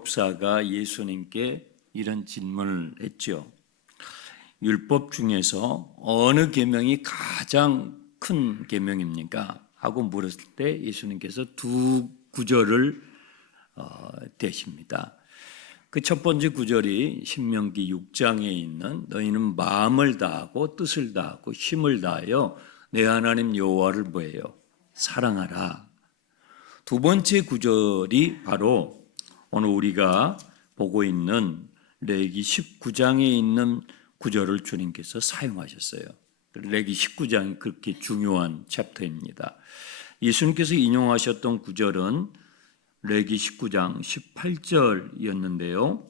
율법사가 예수님께 이런 질문을 했죠. 율법 중에서 어느 계명이 가장 큰 계명입니까? 하고 물었을 때 예수님께서 두 구절을 대십니다. 그 첫 번째 구절이 신명기 6장에 있는 너희는 마음을 다하고 뜻을 다하고 힘을 다하여 내 하나님 여호와를 뭐예요? 사랑하라. 두 번째 구절이 바로 오늘 우리가 보고 있는 레위기 19장에 있는 구절을 주님께서 사용하셨어요. 레위기 19장이 그렇게 중요한 챕터입니다. 예수님께서 인용하셨던 구절은 레위기 19장 18절이었는데요.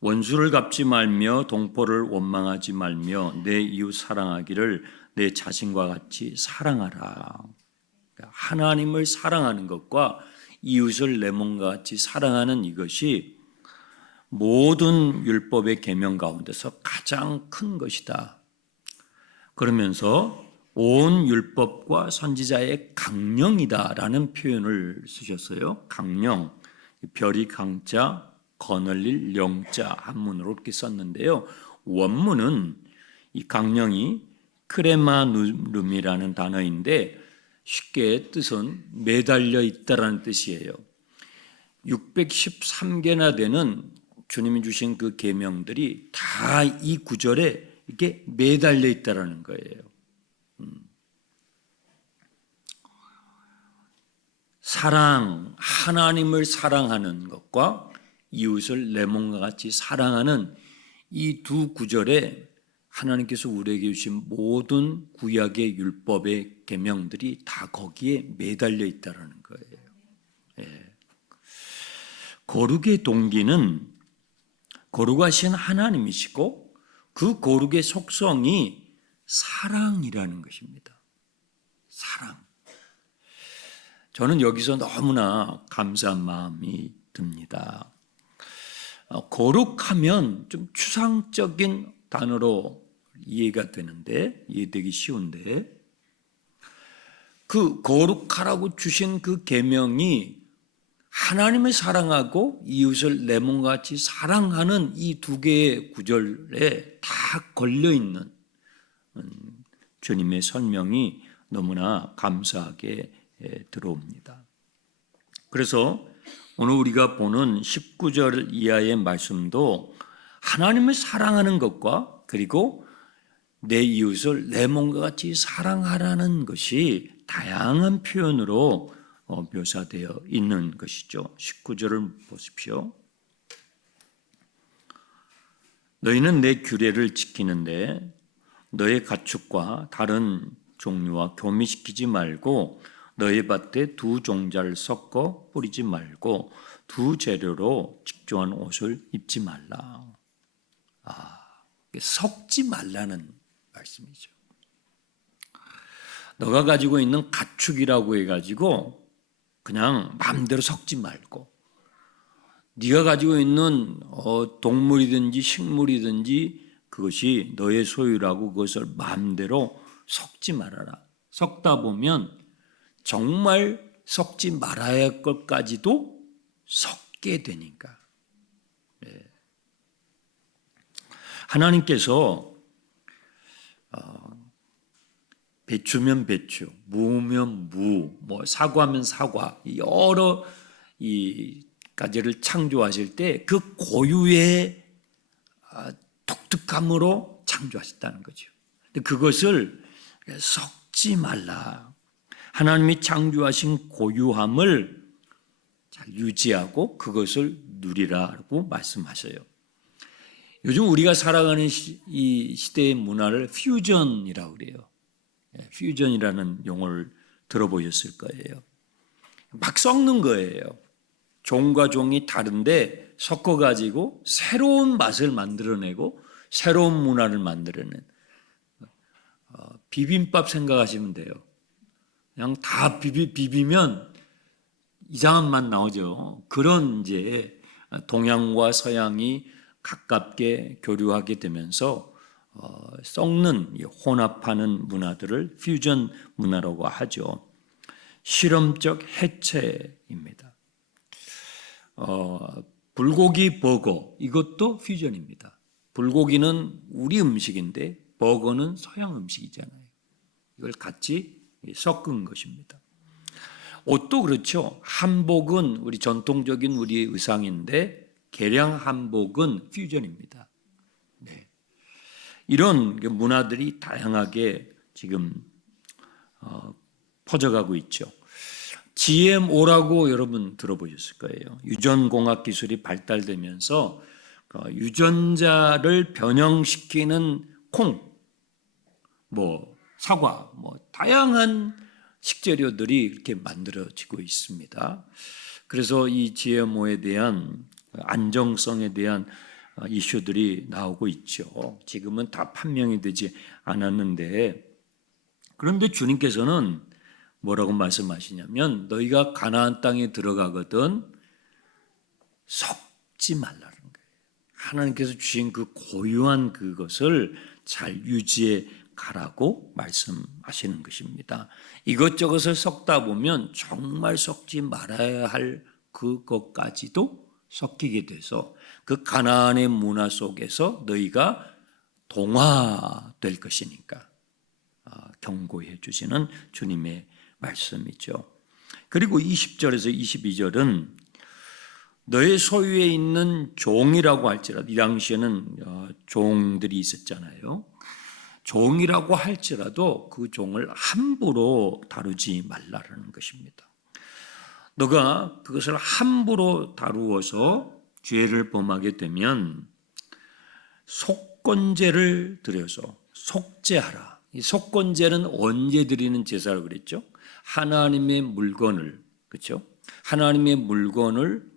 원수를 갚지 말며 동포를 원망하지 말며 내 이웃 사랑하기를 내 자신과 같이 사랑하라. 하나님을 사랑하는 것과 이웃을 내 몸과 같이 사랑하는 이것이 모든 율법의 계명 가운데서 가장 큰 것이다. 그러면서 온 율법과 선지자의 강령이다라는 표현을 쓰셨어요. 강령, 별이 강자, 거늘릴 영자 한문으로 이렇게 썼는데요. 원문은 이 강령이 크레마눔이라는 단어인데 쉽게 뜻은 매달려 있다라는 뜻이에요. 613개나 되는 주님이 주신 그 계명들이 다 이 구절에 이렇게 매달려 있다라는 거예요. 사랑, 하나님을 사랑하는 것과 이웃을 내 몸과 같이 사랑하는 이 두 구절에 하나님께서 우리에게 주신 모든 구약의 율법의 계명들이 다 거기에 매달려 있다는 거예요. 예. 거룩의 동기는 거룩하신 하나님이시고 그 거룩의 속성이 사랑이라는 것입니다. 사랑. 저는 여기서 너무나 감사한 마음이 듭니다. 거룩하면 좀 추상적인 단어로 이해가 되는데, 이해되기 쉬운데, 그 거룩하라고 주신 그 계명이 하나님을 사랑하고 이웃을 내 몸과 같이 사랑하는 이 두 개의 구절에 다 걸려있는 주님의 설명이 너무나 감사하게 들어옵니다. 그래서 오늘 우리가 보는 19절 이하의 말씀도 하나님을 사랑하는 것과 그리고 내 이웃을 내 몸과 같이 사랑하라는 것이 다양한 표현으로 묘사되어 있는 것이죠. 19절을 보십시오. 너희는 내 규례를 지키는데 너의 가축과 다른 종류와 교미시키지 말고 너의 밭에 두 종자를 섞어 뿌리지 말고 두 재료로 직조한 옷을 입지 말라. 섞지 말라는 말씀이죠. 너가 가지고 있는 가축이라고 해가지고 그냥 마음대로 섞지 말고 네가 가지고 있는 동물이든지 식물이든지 그것이 너의 소유라고 그것을 마음대로 섞지 말아라. 섞다 보면 정말 섞지 말아야 할 것까지도 섞게 되니까. 하나님께서 배추면 배추, 무면 무, 사과면 사과 여러 이 가지를 창조하실 때 그 고유의 독특함으로 창조하셨다는 거죠. 근데 그것을 섞지 말라. 하나님이 창조하신 고유함을 잘 유지하고 그것을 누리라고 말씀하셔요. 요즘 우리가 살아가는 이 시대의 문화를 퓨전이라고 그래요. 퓨전이라는 용어를 들어보셨을 거예요. 막 섞는 거예요. 종과 종이 다른데 섞어가지고 새로운 맛을 만들어내고 새로운 문화를 만들어낸 비빔밥 생각하시면 돼요. 그냥 다 비비면 이상한 맛 나오죠. 그런 이제 동양과 서양이 가깝게 교류하게 되면서 섞는 혼합하는 문화들을 퓨전 문화라고 하죠. 실험적 해체입니다. 불고기 버거 이것도 퓨전입니다. 불고기는 우리 음식인데 버거는 서양 음식이잖아요. 이걸 같이 섞은 것입니다. 옷도 그렇죠. 한복은 우리 전통적인 우리의 의상인데 개량 한복은 퓨전입니다. 네. 이런 문화들이 다양하게 지금 퍼져가고 있죠. GMO라고 여러분 들어보셨을 거예요. 유전공학 기술이 발달되면서 유전자를 변형시키는 콩, 사과, 다양한 식재료들이 이렇게 만들어지고 있습니다. 그래서 이 GMO에 대한 안정성에 대한 이슈들이 나오고 있죠. 지금은 다 판명이 되지 않았는데, 그런데 주님께서는 뭐라고 말씀하시냐면 너희가 가나안 땅에 들어가거든 섞지 말라는 거예요. 하나님께서 주신 그 고유한 그것을 잘 유지해 가라고 말씀하시는 것입니다. 이것저것을 섞다 보면 정말 섞지 말아야 할 그것까지도 섞이게 돼서 그 가나안의 문화 속에서 너희가 동화될 것이니까 경고해 주시는 주님의 말씀이죠. 그리고 20절에서 22절은 너의 소유에 있는 종이라고 할지라도, 이 당시에는 종들이 있었잖아요. 종이라고 할지라도 그 종을 함부로 다루지 말라는 것입니다. 너가 그것을 함부로 다루어서 죄를 범하게 되면 속건제를 드려서 속죄하라. 이 속건제는 언제 드리는 제사라고 그랬죠? 하나님의 물건을, 그렇죠? 하나님의 물건을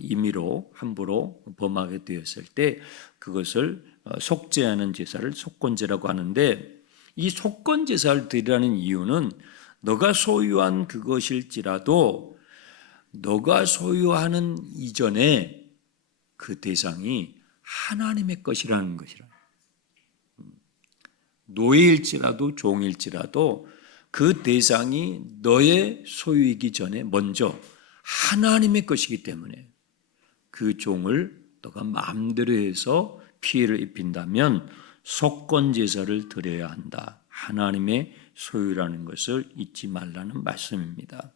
임의로 함부로 범하게 되었을 때 그것을 속죄하는 제사를 속건제라고 하는데, 이 속건제사를 드리라는 이유는 너가 소유한 그것일지라도 너가 소유하는 이전에 그 대상이 하나님의 것이라는 것이라. 노예일지라도 종일지라도 그 대상이 너의 소유이기 전에 먼저 하나님의 것이기 때문에 그 종을 너가 마음대로 해서 피해를 입힌다면 속건제사를 드려야 한다. 하나님의 소유라는 것을 잊지 말라는 말씀입니다.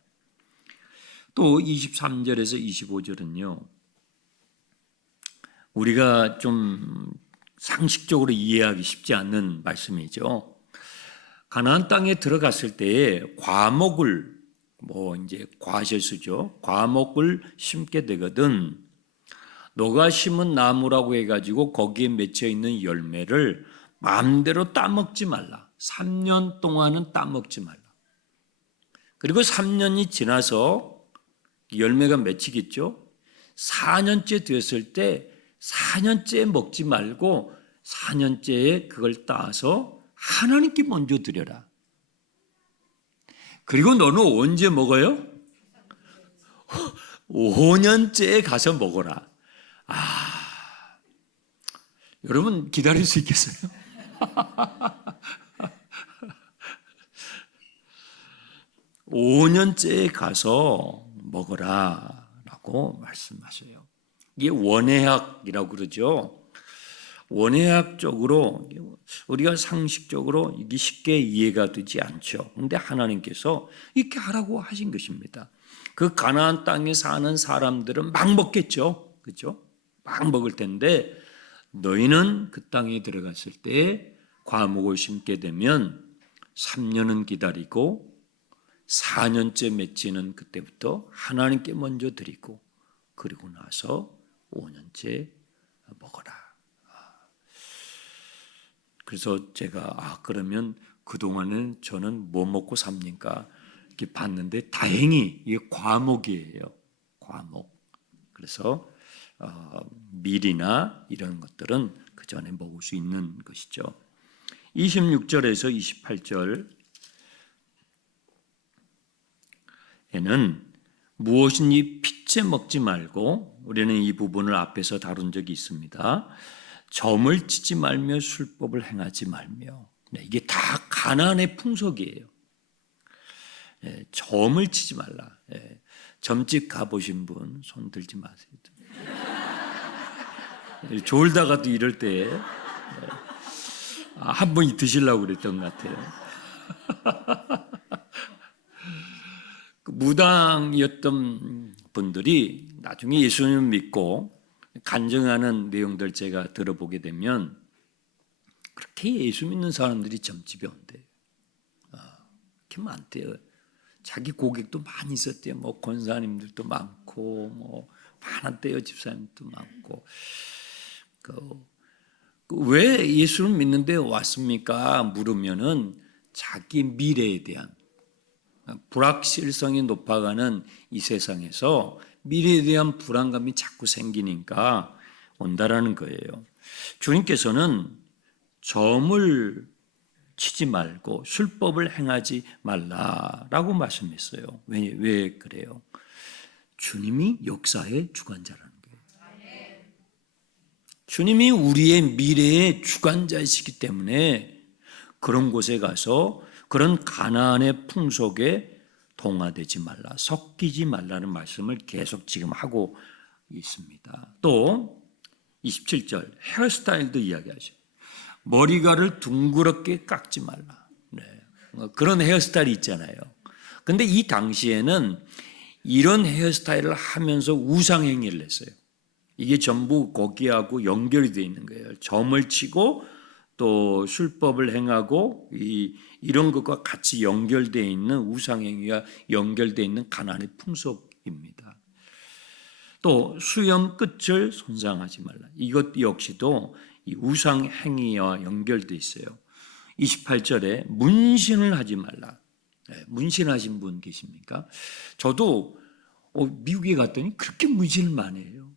또 23절에서 25절은요. 우리가 좀 상식적으로 이해하기 쉽지 않는 말씀이죠. 가나안 땅에 들어갔을 때에 과목을 이제 과실수죠. 과목을 심게 되거든. 너가 심은 나무라고 해가지고 거기에 맺혀 있는 열매를 마음대로 따먹지 말라. 3년 동안은 따먹지 말라. 그리고 3년이 지나서 열매가 맺히겠죠. 4년째 되었을 때 4년째 먹지 말고 4년째에 그걸 따서 하나님께 먼저 드려라. 그리고 너는 언제 먹어요? 5년째에 가서 먹어라. 여러분 기다릴 수 있겠어요? 5년째에 가서 먹어라 라고 말씀하셔요. 이게 원예학이라고 그러죠. 원예학적으로 우리가 상식적으로 이게 쉽게 이해가 되지 않죠. 그런데 하나님께서 이렇게 하라고 하신 것입니다. 그 가나안 땅에 사는 사람들은 막 먹겠죠. 그렇죠? 막 먹을 텐데 너희는 그 땅에 들어갔을 때 과목을 심게 되면 3년은 기다리고 4년째 맺히는 그때부터 하나님께 먼저 드리고 그리고 나서 5년째 먹어라. 그래서 제가 그러면 그동안은 저는 뭐 먹고 삽니까? 이렇게 봤는데 다행히 이게 과목이에요. 과목. 그래서 밀이나 이런 것들은 그 전에 먹을 수 있는 것이죠. 26절에서 28절에는 무엇이니 핏째 먹지 말고, 우리는 이 부분을 앞에서 다룬 적이 있습니다. 점을 치지 말며 술법을 행하지 말며. 이게 다 가나안의 풍속이에요. 점을 치지 말라. 점집 가보신 분 손 들지 마세요. 졸다가도 이럴 때 한 번이 드시려고 그랬던 것 같아요. 그 무당이었던 분들이 나중에 예수님을 믿고 간증하는 내용들 제가 들어보게 되면 그렇게 예수 믿는 사람들이 점집에 온대요. 그렇게 많대요. 자기 고객도 많이 있었대요. 뭐 권사님들도 많고 뭐 많았대요. 집사님도 많고. 왜 예수를 믿는데 왔습니까? 물으면은 자기 미래에 대한 불확실성이 높아가는 이 세상에서 미래에 대한 불안감이 자꾸 생기니까 온다라는 거예요. 주님께서는 점을 치지 말고 술법을 행하지 말라라고 말씀했어요. 왜 그래요? 주님이 역사의 주관자라는 거예요. 주님이 우리의 미래의 주관자이시기 때문에 그런 곳에 가서 그런 가나안의 풍속에 동화되지 말라, 섞이지 말라는 말씀을 계속 지금 하고 있습니다. 또 27절 헤어스타일도 이야기하죠. 머리가를 둥그렇게 깎지 말라. 네. 그런 헤어스타일이 있잖아요. 근데 이 당시에는 이런 헤어스타일을 하면서 우상행위를 했어요. 이게 전부 거기하고 연결이 되어 있는 거예요. 점을 치고 또 술법을 행하고 이런 것과 같이 연결되어 있는 우상행위와 연결되어 있는 가나안의 풍속입니다. 또 수염 끝을 손상하지 말라. 이것 역시도 이 우상행위와 연결되어 있어요. 28절에 문신을 하지 말라. 문신하신 분 계십니까? 저도 미국에 갔더니 그렇게 문신을 많이 해요.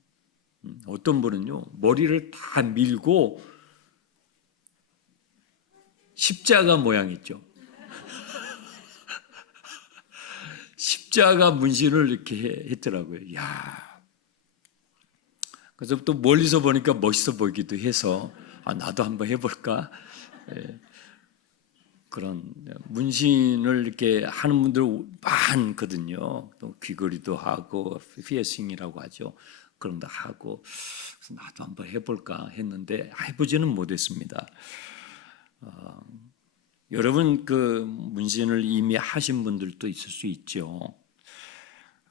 어떤 분은요 머리를 다 밀고 십자가 모양 있죠. 십자가 문신을 이렇게 했더라고요. 야, 그래서 또 멀리서 보니까 멋있어 보이기도 해서 나도 한번 해볼까. 그런 문신을 이렇게 하는 분들 많거든요. 또 귀걸이도 하고 피어싱이라고 하죠. 그런 거 하고 그래서 나도 한번 해볼까 했는데 해보지는 못했습니다. 여러분 그 문신을 이미 하신 분들도 있을 수 있죠.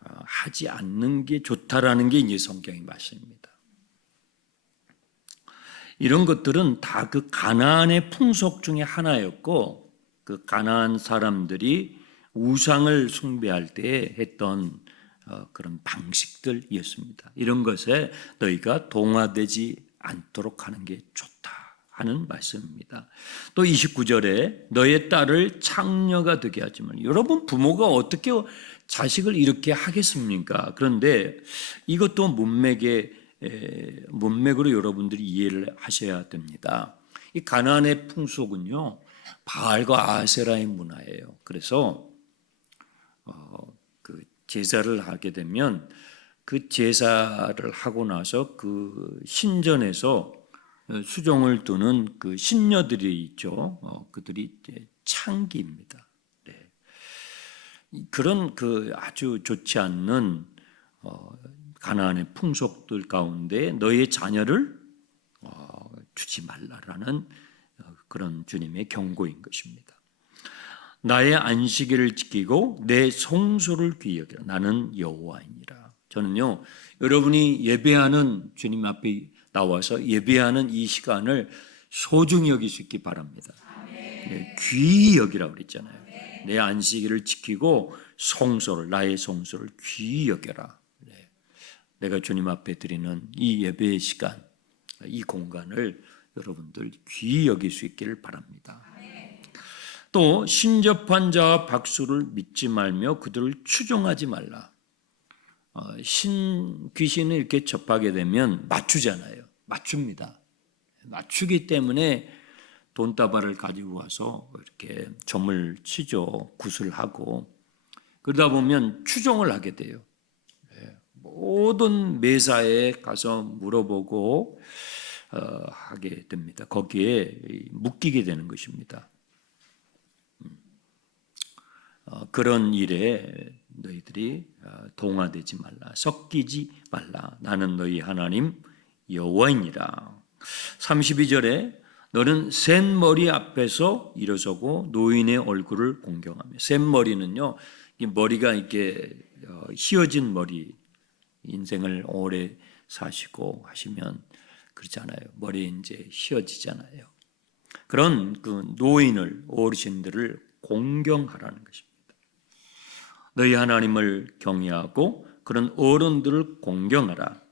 하지 않는 게 좋다라는 게 이제 성경의 말씀입니다. 이런 것들은 다 그 가나안의 풍속 중에 하나였고 그 가나안 사람들이 우상을 숭배할 때 했던 그런 방식들이었습니다. 이런 것에 너희가 동화되지 않도록 하는 게 좋다 하는 말씀입니다. 또 29절에 너의 딸을 창녀가 되게 하지 말라. 여러분 부모가 어떻게 자식을 이렇게 하겠습니까? 그런데 이것도 문맥으로 여러분들이 이해를 하셔야 됩니다. 이 가나안의 풍속은요 바알과 아세라의 문화예요. 그래서 그 제사를 하게 되면 그 제사를 하고 나서 그 신전에서 수종을 두는 그 신녀들이 있죠. 그들이 창기입니다. 네. 그런 그 아주 좋지 않는 가나안의 풍속들 가운데 너의 자녀를 주지 말라라는 그런 주님의 경고인 것입니다. 나의 안식일을 지키고 내 성소를 귀히 여기라. 나는 여호와이니라. 저는요 여러분이 예배하는 주님 앞에 나와서 예배하는 이 시간을 소중히 여길 수 있기 바랍니다. 네, 귀히 여기라고 그랬잖아요. 내 안식일을 지키고 성소를 나의 성소를 귀히 여겨라. 네. 내가 주님 앞에 드리는 이 예배의 시간, 이 공간을 여러분들 귀히 여길 수 있기를 바랍니다. 또 신접한 자와 박수를 믿지 말며 그들을 추종하지 말라. 귀신을 이렇게 접하게 되면 맞추잖아요. 맞춥니다. 맞추기 때문에 돈다발을 가지고 와서 이렇게 점을 치죠. 구슬하고. 그러다 보면 추종을 하게 돼요. 모든 매사에 가서 물어보고 하게 됩니다. 거기에 묶이게 되는 것입니다. 그런 일에 너희들이 동화되지 말라, 섞이지 말라. 나는 너희 하나님 여호와이니라. 32절에 너는 센 머리 앞에서 일어서고 노인의 얼굴을 공경하며. 센 머리는요, 이 머리가 이렇게 휘어진 머리, 인생을 오래 사시고 하시면 그렇잖아요. 머리 이제 휘어지잖아요. 그런 그 노인을, 어르신들을 공경하라는 것입니다. 너희 하나님을 경외하고 그런 어른들을 공경하라.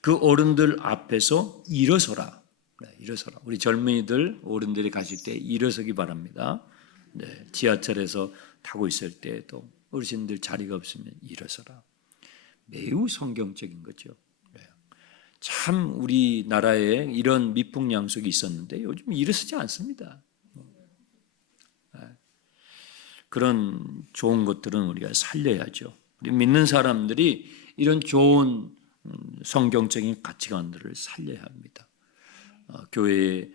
그 어른들 앞에서 일어서라. 네, 일어서라. 우리 젊은이들, 어른들이 가실 때 일어서기 바랍니다. 네, 지하철에서 타고 있을 때도 어르신들 자리가 없으면 일어서라. 매우 성경적인 거죠. 네. 참 우리나라에 이런 미풍양속이 있었는데 요즘 일어서지 않습니다. 네. 그런 좋은 것들은 우리가 살려야죠. 우리 믿는 사람들이 이런 좋은 성경적인 가치관들을 살려야 합니다. 교회의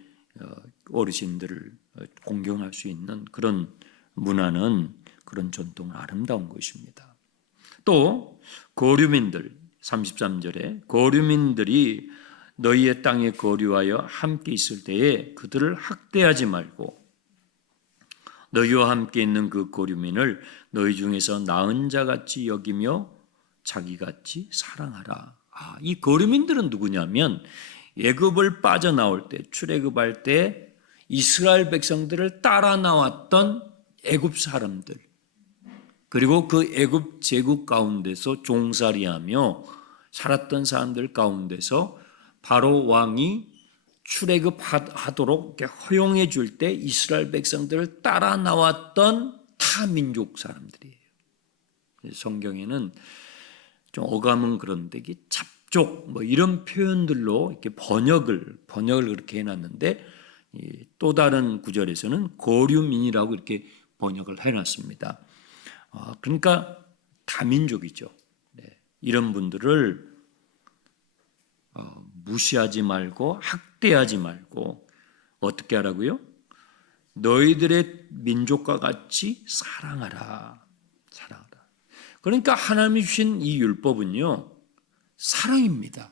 어르신들을 공경할 수 있는 그런 문화는, 그런 전통은 아름다운 것입니다. 또 거류민들, 33절에 거류민들이 너희의 땅에 거류하여 함께 있을 때에 그들을 학대하지 말고 너희와 함께 있는 그 거류민을 너희 중에서 나은 자같이 여기며 자기같이 사랑하라. 이 거류민들은 누구냐면 애굽을 빠져나올 때, 출애굽할 때 이스라엘 백성들을 따라 나왔던 애굽 사람들, 그리고 그 애굽 제국 가운데서 종살이하며 살았던 사람들 가운데서 바로 왕이 출애굽하도록 허용해 줄 때 이스라엘 백성들을 따라 나왔던 타민족 사람들이에요. 성경에는 좀 어감은 그런데 잡족 뭐 이런 표현들로 이렇게 번역을 그렇게 해놨는데, 또 다른 구절에서는 거류민이라고 이렇게 번역을 해놨습니다. 그러니까 다민족이죠. 네. 이런 분들을 무시하지 말고 학대하지 말고 어떻게 하라고요? 너희들의 민족과 같이 사랑하라. 사랑하라. 그러니까 하나님이 주신 이 율법은요, 사랑입니다.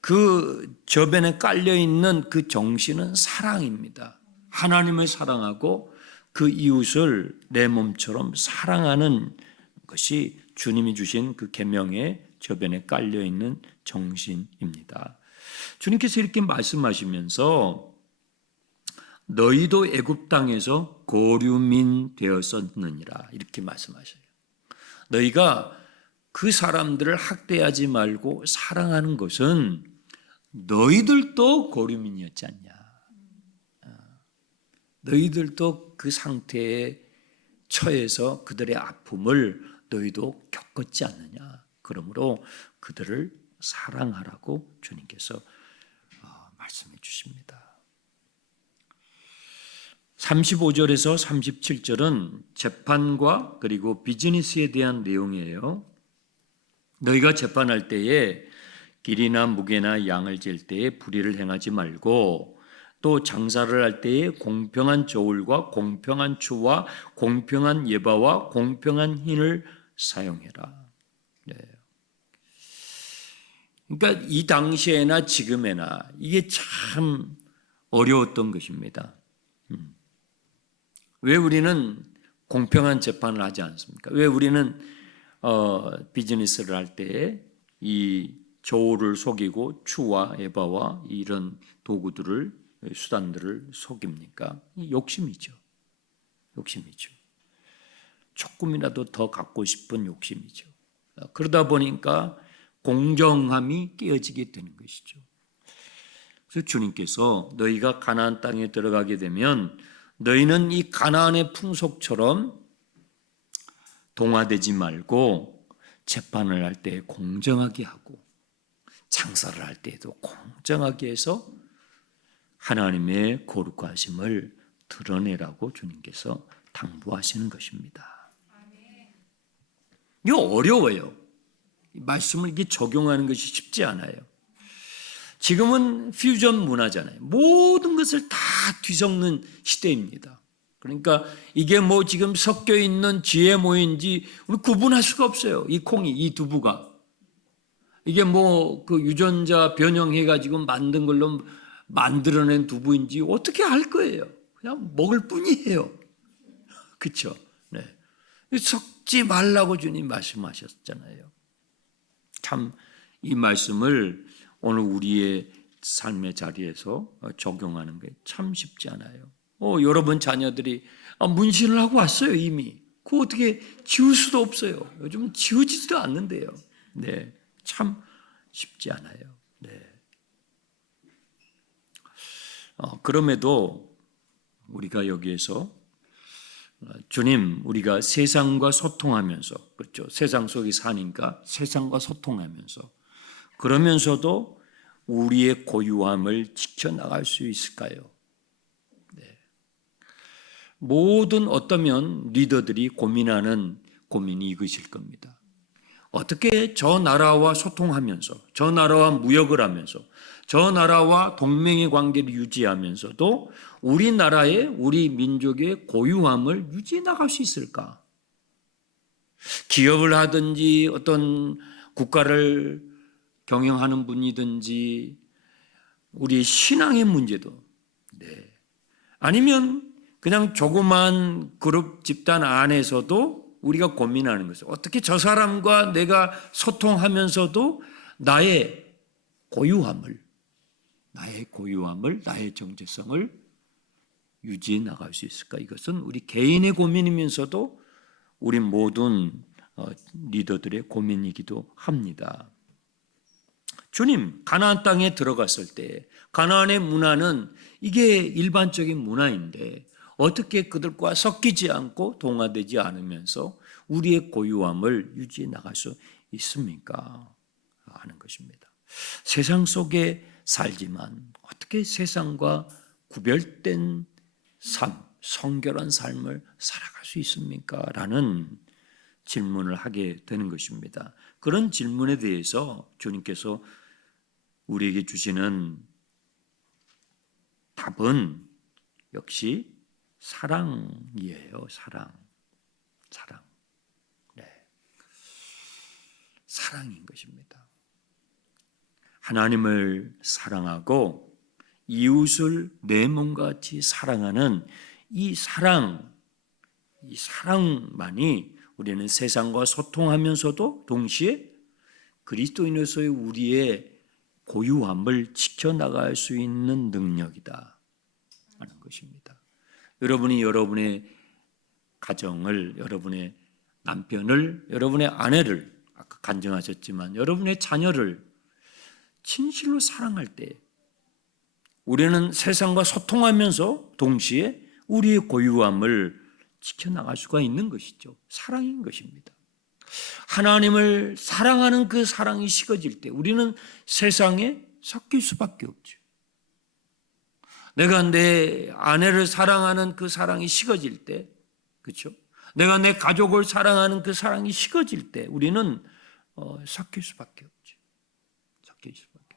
그 저변에 깔려있는 그 정신은 사랑입니다. 하나님을 사랑하고 그 이웃을 내 몸처럼 사랑하는 것이 주님이 주신 그 계명의 저변에 깔려있는 정신입니다. 주님께서 이렇게 말씀하시면서 너희도 애굽 땅에서 거류민 되었었느니라 이렇게 말씀하셔요. 너희가 그 사람들을 학대하지 말고 사랑하는 것은 너희들도 거류민이었지 않냐. 너희들도 그 상태에 처해서 그들의 아픔을 너희도 겪었지 않느냐. 그러므로 그들을 사랑하라고 주님께서 말씀해 주십니다. 35절에서 37절은 재판과 그리고 비즈니스에 대한 내용이에요. 너희가 재판할 때에 길이나 무게나 양을 잴 때에 불의를 행하지 말고 또 장사를 할 때에 공평한 저울과 공평한 추와 공평한 예바와 공평한 흰을 사용해라. 네. 그러니까 이 당시에나 지금에나 이게 참 어려웠던 것입니다. 왜 우리는 공평한 재판을 하지 않습니까? 왜 우리는 비즈니스를 할 때 이 저울을 속이고 추와 에바와 이런 도구들을, 수단들을 속입니까? 욕심이죠. 욕심이죠. 조금이라도 더 갖고 싶은 욕심이죠. 그러다 보니까 공정함이 깨어지게 되는 것이죠. 그래서 주님께서 너희가 가나안 땅에 들어가게 되면 너희는 이 가나안의 풍속처럼 동화되지 말고 재판을 할 때 공정하게 하고 장사를 할 때에도 공정하게 해서 하나님의 거룩하심을 드러내라고 주님께서 당부하시는 것입니다. 이거 어려워요. 말씀을 이게 적용하는 것이 쉽지 않아요. 지금은 퓨전 문화잖아요. 모든 것을 다 뒤섞는 시대입니다. 그러니까 이게 뭐 지금 섞여 있는 GMO인지 우리 구분할 수가 없어요. 이 콩이, 이 두부가. 이게 뭐 그 유전자 변형해가지고 만든 걸로 만들어낸 두부인지 어떻게 알 거예요? 그냥 먹을 뿐이에요. 그렇죠? 네. 섞지 말라고 주님 말씀하셨잖아요. 참 이 말씀을 오늘 우리의 삶의 자리에서 적용하는 게 참 쉽지 않아요. 여러분 자녀들이 문신을 하고 왔어요 이미. 그거 어떻게 지울 수도 없어요. 요즘 지우지도 않는데요. 네, 참 쉽지 않아요. 네. 그럼에도 우리가 여기에서 주님, 우리가 세상과 소통하면서, 그렇죠? 세상 속에 사니까 세상과 소통하면서, 그러면서도 우리의 고유함을 지켜나갈 수 있을까요? 네. 모든 어떠면 리더들이 고민하는 고민이 이것일 겁니다. 어떻게 저 나라와 소통하면서, 저 나라와 무역을 하면서, 저 나라와 동맹의 관계를 유지하면서도 우리나라의, 우리 민족의 고유함을 유지해 나갈 수 있을까? 기업을 하든지 어떤 국가를 경영하는 분이든지 우리 신앙의 문제도, 네. 아니면 그냥 조그만 그룹 집단 안에서도 우리가 고민하는 것은 어떻게 저 사람과 내가 소통하면서도 나의 고유함을, 나의 정체성을 유지해 나갈 수 있을까? 이것은 우리 개인의 고민이면서도 우리 모든 리더들의 고민이기도 합니다. 주님, 가나안 땅에 들어갔을 때 가나안의 문화는 이게 일반적인 문화인데 어떻게 그들과 섞이지 않고 동화되지 않으면서 우리의 고유함을 유지해 나갈 수 있습니까? 하는 것입니다. 세상 속에 살지만 어떻게 세상과 구별된 삶, 성결한 삶을 살아갈 수 있습니까? 라는 질문을 하게 되는 것입니다. 그런 질문에 대해서 주님께서 우리에게 주시는 답은 역시 사랑이에요. 사랑. 네. 사랑인 것입니다. 하나님을 사랑하고 이웃을 내 몸과 같이 사랑하는 이 사랑만이 우리는 세상과 소통하면서도 동시에 그리스도인으로서의 우리의 고유함을 지켜나갈 수 있는 능력이다 하는 것입니다. 여러분이 여러분의 가정을, 여러분의 남편을, 여러분의 아내를, 아까 간증하셨지만 여러분의 자녀를 진실로 사랑할 때 우리는 세상과 소통하면서 동시에 우리의 고유함을 지켜나갈 수가 있는 것이죠. 사랑인 것입니다. 하나님을 사랑하는 그 사랑이 식어질 때 우리는 세상에 섞일 수밖에 없죠. 내가 내 아내를 사랑하는 그 사랑이 식어질 때, 그렇죠? 내가 내 가족을 사랑하는 그 사랑이 식어질 때 우리는 섞일 수밖에 없죠. 섞일 수밖에.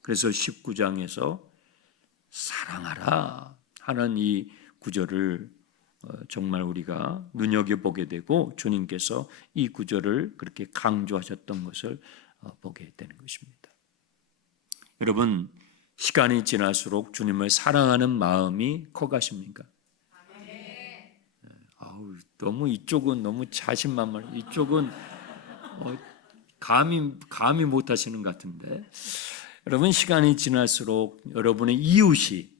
그래서 19장에서 사랑하라 하는 이 구절을 정말 우리가 눈여겨보게 되고 주님께서 이 구절을 그렇게 강조하셨던 것을 보게 되는 것입니다. 여러분, 시간이 지날수록 주님을 사랑하는 마음이 커가십니까? 너무 이쪽은 너무 자신만만, 이쪽은 감히 못하시는 것 같은데, 여러분 시간이 지날수록 여러분의 이웃이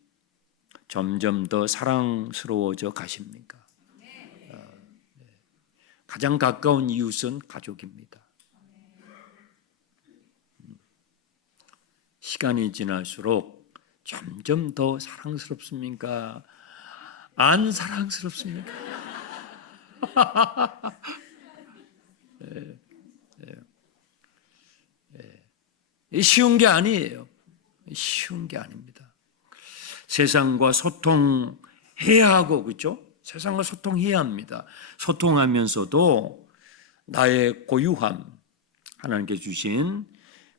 점점 더 사랑스러워져 가십니까? 가장 가까운 이웃은 가족입니다. 시간이 지날수록 점점 더 사랑스럽습니까? 안 사랑스럽습니까? 쉬운 게 아니에요. 쉬운 게 아닙니다. 세상과 소통해야 하고, 그렇죠? 세상과 소통해야 합니다. 소통하면서도 나의 고유함, 하나님께 주신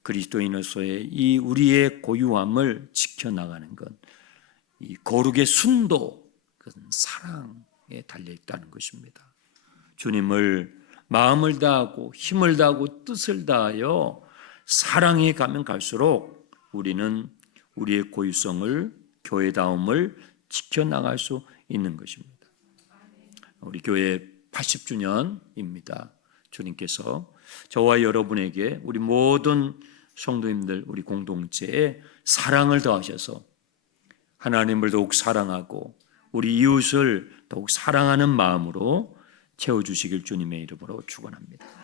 그리스도인으로서의 이 우리의 고유함을 지켜나가는 것, 이 거룩의 순도, 그것은 사랑에 달려 있다는 것입니다. 주님을 마음을 다하고 힘을 다하고 뜻을 다하여 사랑해 가면 갈수록 우리는 우리의 고유성을, 교회다움을 지켜나갈 수 있는 것입니다. 우리 교회 80주년입니다. 주님께서 저와 여러분에게, 우리 모든 성도님들, 우리 공동체에 사랑을 더하셔서 하나님을 더욱 사랑하고 우리 이웃을 더욱 사랑하는 마음으로 채워주시길 주님의 이름으로 축원합니다.